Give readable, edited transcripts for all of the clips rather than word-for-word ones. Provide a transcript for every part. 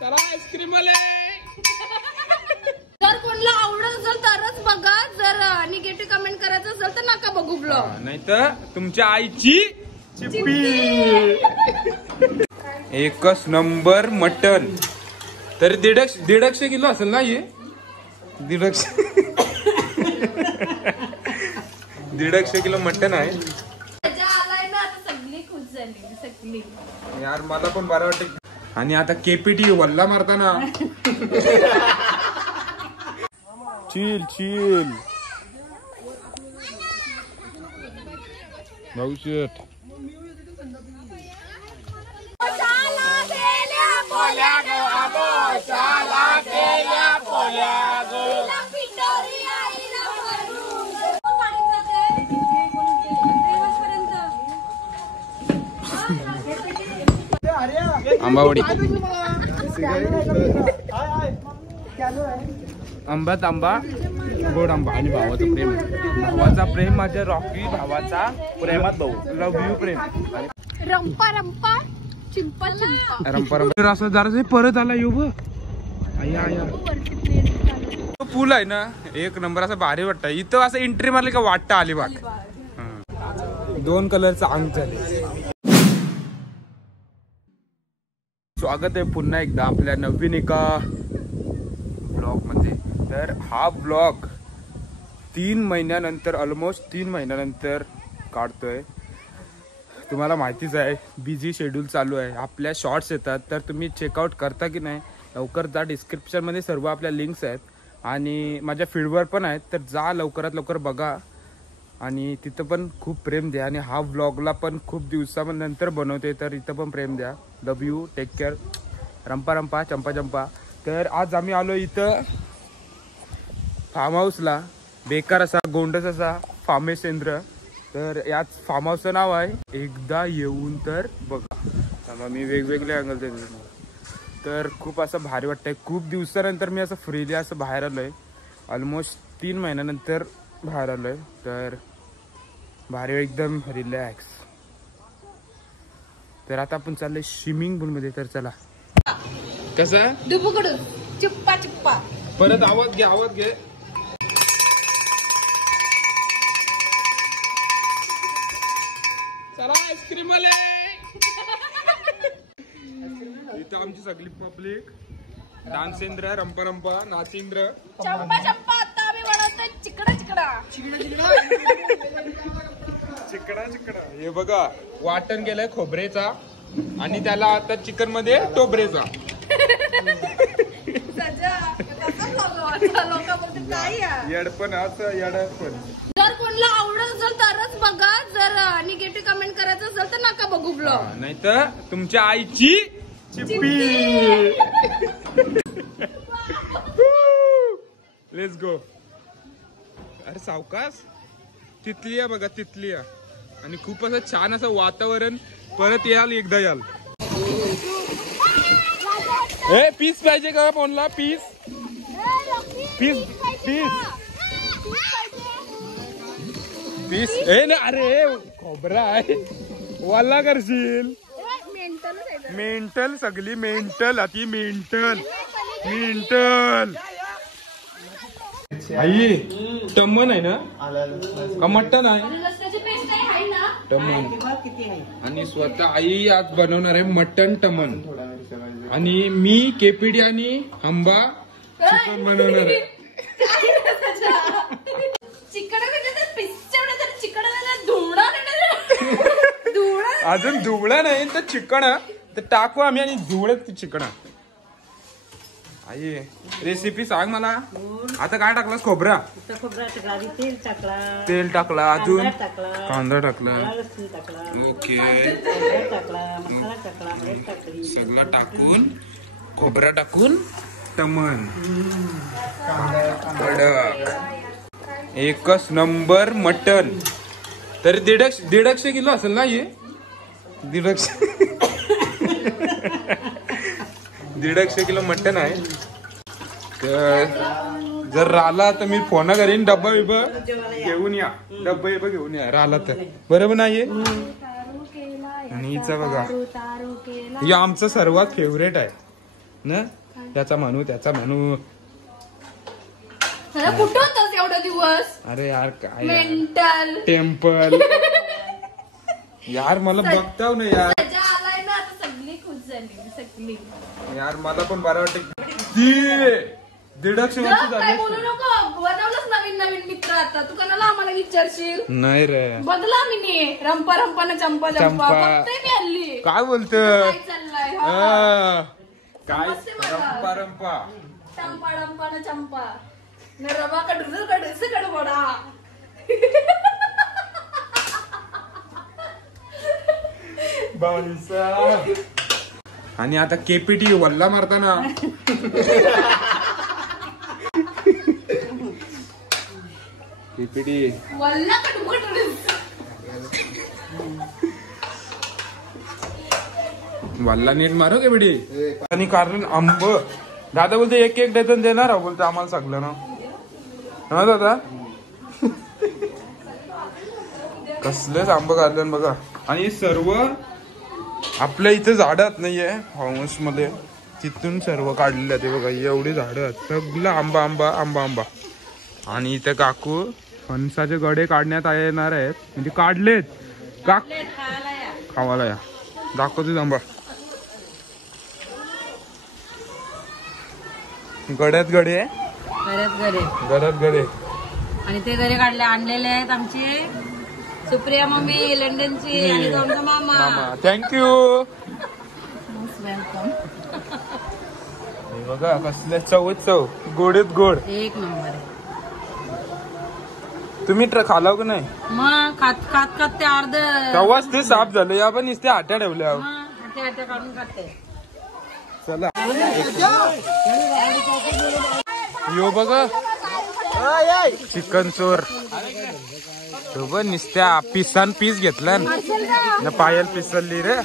चला आईस्क्रीम वाले. जर कोणाला आवडत असेल तरच बघा, जर निगेटिव्ह कमेंट करायचं असेल तर नका बघू ब्लॉग. नाही तर तुमच्या आईची चिप्पी. एकच नंबर मटन. तरी 150 किलो असेल ना हे. 150 किलो मटन आहे. आलाय ना आता सगळी खुश झाली सगळी. यार मला पण बरं वाटत. आणि आता केपीटी वल्ला मारताना चिल चिल भाऊशेठ. आंबावडी. आंब्यात आंबा गोड आंबा. आणि भावाचं प्रेम. भावाचा प्रेम माझ्या रॉकी भावाचा प्रेमात भाऊ. लव्ह यू प्रेम. रंपा रंपा चिंपा चिंपा. रंपा रंपा. असं जरा परत आला येऊ ब. आया आया. पूल आहे ना एक नंबर. असं भारी वाटतं इथं. असं एंट्री मारली का वाटतं अलिबाग. 2 कलरचं अंग झाले. स्वागत आहे पुन्हा एकदा आपल्या नवीन एका ब्लॉग मध्ये. तर हा ब्लॉग 3 महिन्यानंतर ऑलमोस्ट 3 महिन्यानंतर काढतोय. तुम्हाला माहितीच आहे बिझी शेड्यूल चालू आहे. आपल्या शॉर्ट्स येतात तर तुम्ही चेकआउट करता की नाही लवकर जा. डिस्क्रिप्शनमध्ये सर्व आपल्या लिंक्स आहेत आणि माझ्या फीडवर पण आहेत. तर जा लवकरात लवकर बघा आणि तिथं पण खूप प्रेम द्या. आणि हा व्लॉगला पण खूप दिवसानंतर बनवते तर इथं पण प्रेम द्या. Love you. Take care. रंपा रंपा चंपा चंपा. तर आज आम्ही आलो इथं फार्म हाऊसला. बेकार असा गोंडस असा फार्मेसेंद्र. तर याच फार्म हाऊसचं नाव आहे एकदा येऊन तर बघा. मी वेगवेगळे अँगल देतो. तर खूप असं भारी वाटतंय. खूप दिवसानंतर मी असं फ्रीली असं बाहेर आलोय. ऑलमोस्ट 3 महिन्यानंतर बाहेर आलोय. तर भारी एकदम रिलॅक्स. तर आता आपण चाललोय स्विमिंग पूल मध्ये. तर चला. कसा डुबुकडून चिप्पा चिप्पा. परत आवाज घे आवाज घे. चला आईस्क्रीम वाले. इथं आमची सगळी पब्लिक. डान्सेंद्र रंपा रंपा नाचेंद्र चंपा चंपा. आता आम्ही बनवतोय चिकडा चिकडा चिकडा चिकडा. हे बघा वाटण केलंय खोबरेचा आणि त्याला आता चिकन मध्ये टोबरेचा. येडपण असं येडपण. जर कोणाला आवडत असेल तरच बघा, जर निगेटिव्ह कमेंट करायचं असेल तर नका बघू ब्लॉग. नाही तर तुमच्या आईची चिप्पी. Let's go. अरे सावकाश. तिथली आहे बघा तिथली आहे. आणि खूप असं छान असं वातावरण. परत याल एकदा याल. ए पीस पाहिजे का फोनला. Piece piece piece piece. ए ना अरे खोबरा आहे. वाला करशील. मेंटल सगळी मेंटल. अति मेंटल मेंटल. आई टमन आहे ना का मटन आहे. टमन. आणि स्वतः आई आज बनवणार आहे मटन टमन. आणि मी केपीडी आणि आंबा चिकन बनवणार आहे. अजून धुवळा नाही तर चिकन तर टाकू आम्ही. आणि धुवळत चिकन. आई रेसिपी सांग मला. आता काय टाकलास. खोबरा तेल टाकला. अजून कांदा टाकला. ओके सगळं टाकून खोबरा टाकून टमन. कडक एकच नंबर मटन. तरी 150 किलो असेल ना हे. 150 किलो मटन आहे. तर जर राहिला तर मी फोन करीन, डब्बा बिब्बा घेऊन या, डब्बा बिब्बा घेऊन या राहिला तर, बरोबर नाहीये. आणि हिचं बघा, हे आमचं सर्वात फेवरेट आहे ना, त्याचा म्हणू त्याचा म्हणू. कुठं होतास एवढा दिवस? अरे यार काय मेंटल टेम्पल यार, मला बघताव ना यार. आलाय ना आता, सगळी खुश झाली सगळी. यार मला पण बरं वाटत. 1.5 वर्ष काय बोलू झाले. नको, बनवलंच नवीन नवीन मित्र आता. तू कोणाला आम्हाला विचारशील? नाही रे, बदला मी रंपा रंपानं चंपा चंपा चंपा. बघते मी हल्ली. काय बोलत काय चाललंय? हा. काय समजते मला. रंपा रंपा. चंपा रंपानं चंपा न रवा कडू बडा. आणि आता केपीटी वल्ला मारताना केपीटी वल्ला कडू वल्ला नीट मारो केपीटी. आणि कारण आंब दादा बोलते एक एक डझन देणार बोलते आम्हाला सगळं ना. हा दादा कसलेच आंब काढले बघा. आणि सर्व आपल्या इथे झाडात नाहीये, फार्म हाऊस मध्ये तिथून सर्व काढलेले ते बघा. एवढी झाडं आहेत, सगळं आंबा आंबा आंबा आंबा. आणि इथे काकू फणसाचे गडे काढण्यात येणार आहेत, म्हणजे काढलेत का खावाला या. दाखवतो आंबा, गड्यात गडे गड्यात गडे. आणि ते घरी काढले आणलेले आहेत आमचे सुप्रिया मम्मी लंडनची आणि तुमचा मामा. थँक्यू. वेलकम. बघा कसले चव गोडीत गोड. एक नंबर आहे. तुम्ही खालाव का नाही? मग खात खात खात ते अर्ध तेव्हाच ते साफ झालं. या पण नुसते आट्या ठेवल्या. हाट्या काढून खाते. चला यो बघा चिकन चोर. तो बघ नुसत्या पिसान पीस घेतला ना, पायल पिसलली रे.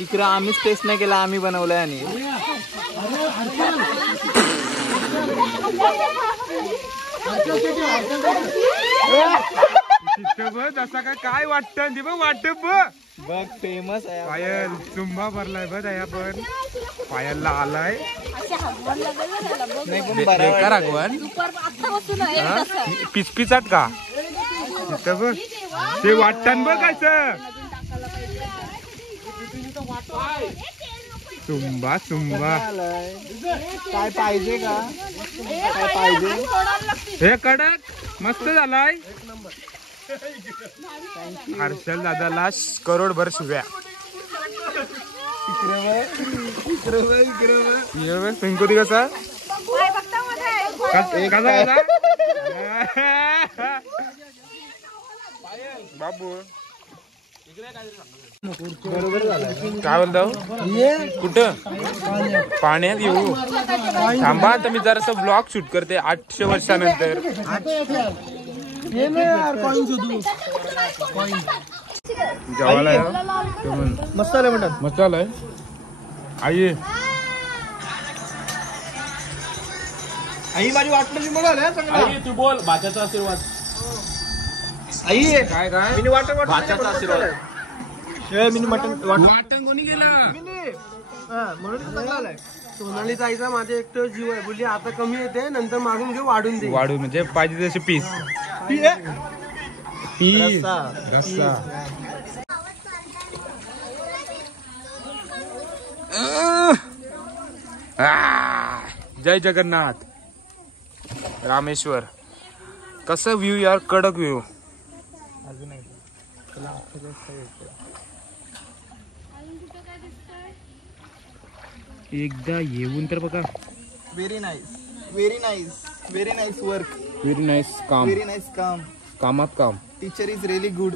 इकडे आम्हीच टेस्ट नाही केला, आम्ही बनवलंय. आणि जसा काय वाटत वाटत बघ फेमस आहे पायल चुंबा भरलाय बघ या. पण पायलला आलाय नाही पण बेकार आगवण पिचपिचाट का बघ ते वाटतं बघ कायचं चुंबा चुंबा. काय पाहिजे का? काय पाहिजे? हे कडक मस्त झालाय. हर्षल दादाला करोडभर शिव्या. पिंकुरी कसा बाबू काय बोलतो कुठं पाण्यात येऊ थांबा. आता मी जरासा ब्लॉग शूट करते 800 वर्षानंतर. जेवायला मस्त आलं म्हणतात. मस्त आलाय. आई आई माझी वाटलं मला तू बोल भाच्याचा आशीर्वाद. आई काय काय मी वाटण भाच्याचा आशीर्वाद. मी मटन वाटण कोणी केलं म्हणून आलाय. सोनाली ताईचा माझ्या एकटं जीव आहे. बोलली आता कमी येते, नंतर मागून घेऊ वाढून दे. वाढू म्हणजे पाहिजे तसे पीस रस्सा. जय जगन्नाथ रामेश्वर. कसं व्ह्यू यार, कडक व्ह्यू. एकदा येऊन तर बघा. Very nice, very nice, very nice work, very nice काम. व्हेरी नाईस काम. कामात काम. Teacher is really good.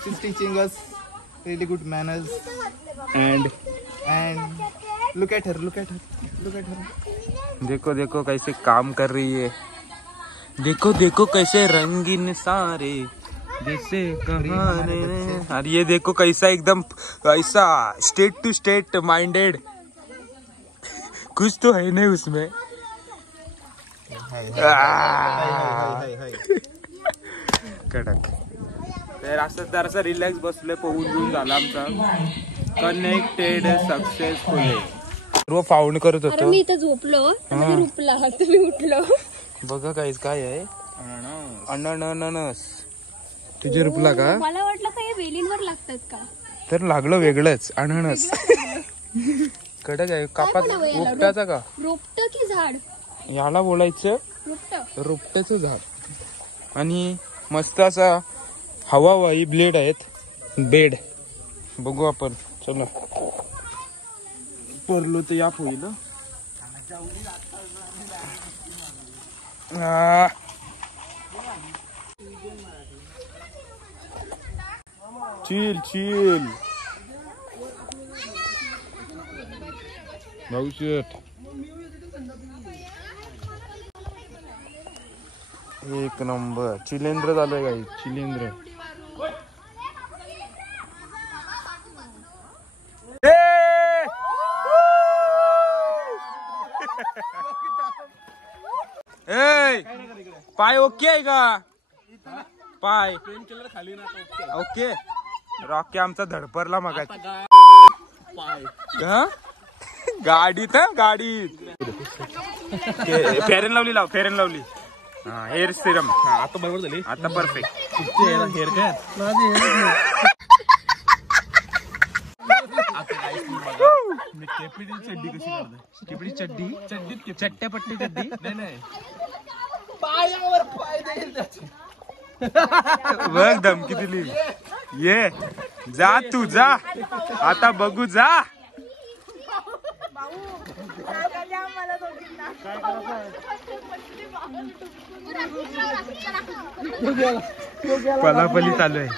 She's teaching us really good manners. And look at her, look at her, look at her. देखो देखो कैसे काम कर रही है. देखो देखो कैसे रंगीन सारे जैसे कहानी. और ये देखो कैसा एकदम ऐसा स्टेट टू स्टेट माइंडेड कुछ तो है नहीं उसमें। कडक। तर असं जरासा रिलॅक्स बसलोय, पोहून घेऊन झाला आमचा कनेक्टेड सक्सेसफुल। सर्व फाउंड करत अरे होतो। मी इथे झोपलो आणि रुपला तुम्ही उठलो। बघा गाईज काय आहे, अननस। तुझे रुपला का? मला वाटलं काही वेलींवर लागतात का, तर लागलं वेगळंच अननस। कडक आहे, कापात रोपट्याचा का? रोपट की झाड? याला बोलायचं रोपट। रोपट्याचं झाड। आणि मस्त असा हवावाई ब्लेड आहेत, बेड बघू आपण। चला परलो तर या होईल। चिल चिल भाऊ शेठ, एक नंबर। चिलेंद्र झालंय काही, चिलेंद्र। पाय ओके आहे का? पाय ओके। रॉकी आमचा धडपरला मग गाडीत गाडीत। फेअर लावली लाव, फेअर लावली। हा हेअर सिरम आता बरोबर झाली, आता परफेक्ट। हेअर काय केपीची चड्डी कशी करते? केपीची चड्डी चड्डीत चट्ट्या पट्टी चड्डी नाही पायावर पाय द्यायचे। बघ धमकी दिली। ये जा तू जा, आता बघू जा। पलापली चालू आहे,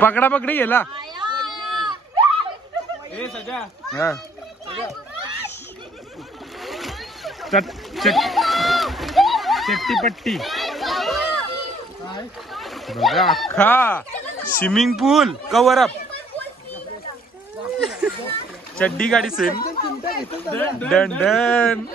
पकडा पकडी गेला। चट्टी पट्टी बघा, अख्खा स्विमिंग पूल कवर अप। चड्डी गाडी सेम डन डन।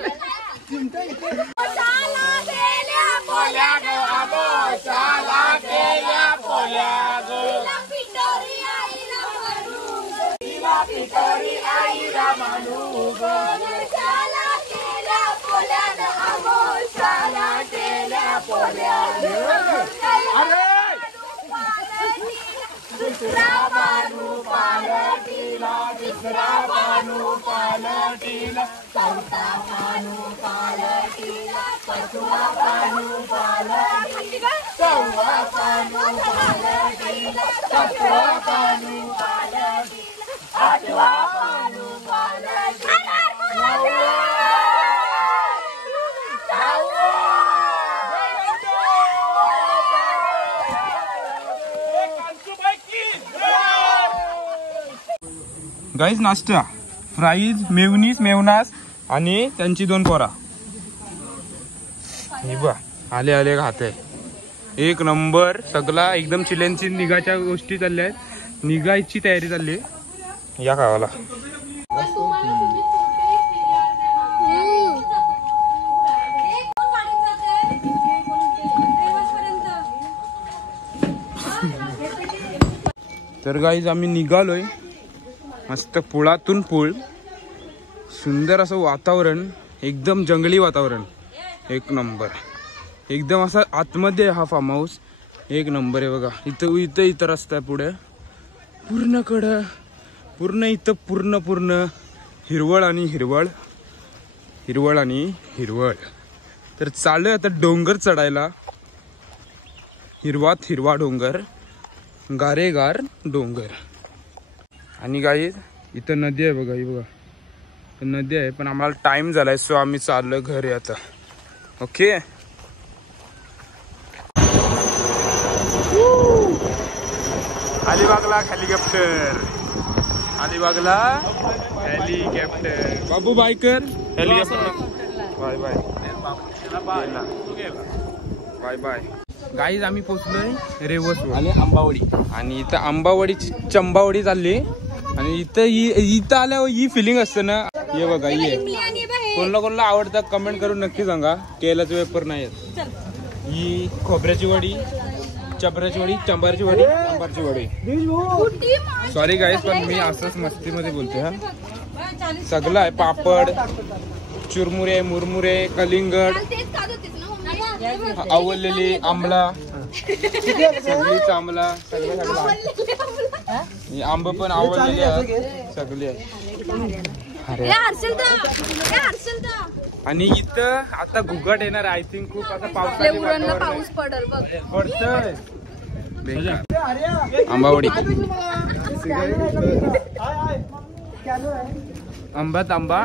गाईज नाश्ता, फ्राईज, मेवनीस मेवनास आणि त्यांची 2 पोरा। हे बा आले आले खाते, एक नंबर। सगळा एकदम चिल्यांची निघाच्या गोष्टी चालल्या आहेत, निघायची तयारी चालली या गावाला। तर गाईज आम्ही निघालोय, मस्त पुळातून पूळ, सुंदर असं वातावरण, एकदम जंगली वातावरण, एक नंबर। एकदम असा आतमध्ये हा फार्म हाऊस, एक नंबर आहे बघा। इथं रस्ता आहे पुढे, पूर्ण कडं पूर्ण इथं पूर्ण हिरवळ आणि हिरवळ, हिरवळ आणि हिरवळ। तर चालू आता डोंगर चढायला, हिरवात हिरवा डोंगर, गारेगार डोंगर। आणि गाईज इथं नदी आहे बघा, ही बघा नदी आहे, पण आम्हाला टाइम झालाय, सो आम्ही चाललोय घरी आता। ओके अलिबागला हेलिकॉप्टर, अलिबागला हेलिकॉप्टर। बाबू बायकर helicopter, bye bye bye bye. Guys आम्ही पोचलोय रेवस आणि आंबावडी, आणि इथं आंबावडीची चंबावडी चालली। आणि इथं आल्यावर ही फिलिंग असते ना, ये बघा ये कोणला कोणला आवडतं कमेंट करून नक्की सांगा. केलाच वेपर नाही आहेत. ही खोबऱ्याची वडी, चपऱ्याची वडी, चंबारची वडी, अंबारची वडी. सॉरी गाईस पण मी असंच मस्तीमध्ये बोलते हा. सगळं आहे. पापड, चुरमुरे, मुरमुरे, कलिंगड, आवळलेली आंबला, सगळीच आंबला, सगळं आंब पण आवडलेली आहे सगळे. आणि इथं आता घुगट येणार आय थिंक. खूप आता पाऊस पडल बघ. पडतंय. आंबावडी, आंब्यात आंबा,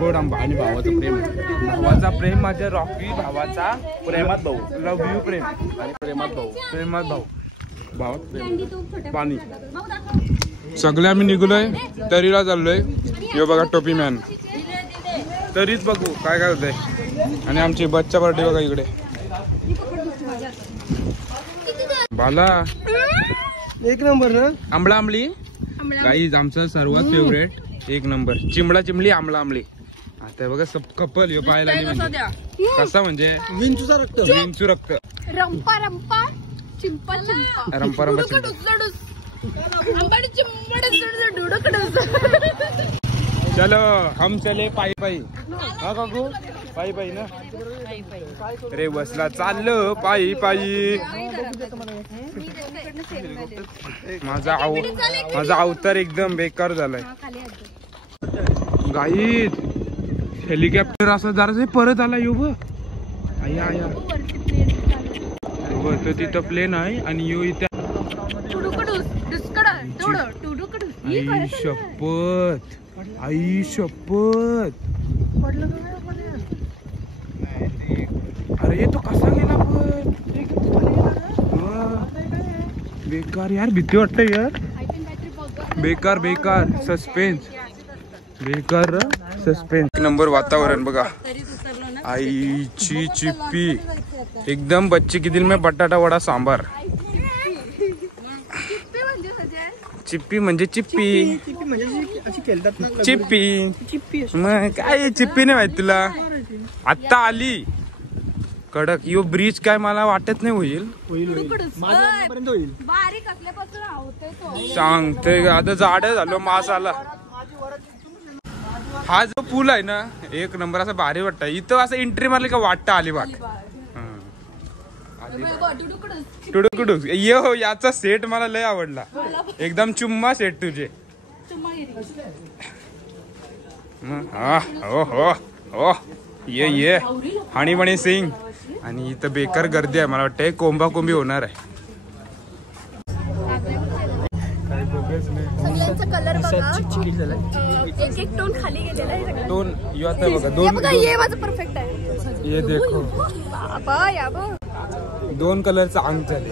गोड आंबा. आणि भावाचं प्रेम, भावाचा प्रेम माझ्या रॉकी भावाचा प्रेमात भाऊ. लव्ह यू प्रेम. आणि प्रेमात भाऊ, प्रेमात भाऊ, भावात प्रेम. पाणी. सगळे आम्ही निघलोय. तरीला चाललोय. यो बघा टोपी मॅन. तरीच बघू काय काय होतंय. आणि आमची बच्चा पार्टी बघा इकडे. बाला एक नंबर ना. आंबळा आंबली गाईज आमचा सर्वात फेवरेट. एक नंबर. चिमडा चिमली, आंबळा आंबली. आता बघा सब कपल यो पाहायला. कसा म्हणजे विंचूचा रक्त. विंचू रक्त. रंपा रंपा चिंपा चिंपा रंपा रंपा चलो हम चले पायी पायी. हा काकू पायी पायी ना. रे बसला चाललो पायी पायी. माझा अवतार एकदम बेकार झालाय. गाईत हेलिकॉप्टर असं जरा परत आला. यो बघ आया आया तो तिथं प्लेन आहे. आणि यो इथे आई शपथ, आई शपथ. अरे तो कसा गेला पण. बेकार यार. भीती वाटते यार. बेकार बेकार सस्पेन्स. बेकार सस्पेन्स. एक नंबर वातावरण बघा. आईची चिप्पी एकदम बच्ची की दिल में बटाटा वडा सांबार. चिप्पी म्हणजे चिप्पी. चिप्पी मग काय चिप्पी नाही माहिती तुला. आत्ता आली कडक. यो ब्रिज काय मला वाटत नाही होईल. सांगते आता जाड झालो. मास आला. हा जो पूल आहे ना एक नंबर असा भारी वाटतं. इथं असं एंट्री मारली का वाटतं अलिबाग. टुडुकडुक यो याचा सेट मला लय आवडला. एकदम चुम्मा सेट तुझे. हो हो हो ये हाणी बणी सिंग. आणि इथं बेकार गर्दी आहे. मला वाटतं कोंबा कोंबी होणार आहे. सगळ्यांचा कलर बघा. एक एक टोन खाली गेलेला आहे. दोन यो आता बघा. दोन ये माझं परफेक्ट आहे. ये देखो बाबा या बघ. दोन कलरचा अंग झाले.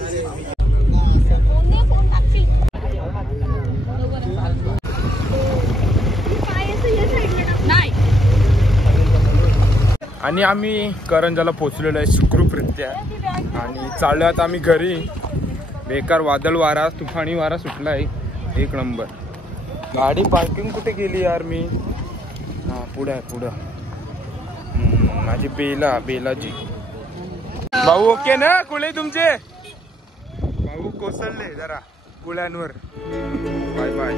आणि आम्ही करंजाला पोहोचलेलो आहे सुखरूपरित्या. आणि चाललो आता आम्ही घरी. बेकार वादळ वारा, तुफानी वारा सुटला आहे. एक नंबर. गाडी पार्किंग कुठे गेली यार मी. हा पुढे आहे पुढं. माझी बेलाजी. भाऊ ओके ना कुळे तुमचे. भाऊ कोसळले जरा कुळ्यांवर. Bye bye.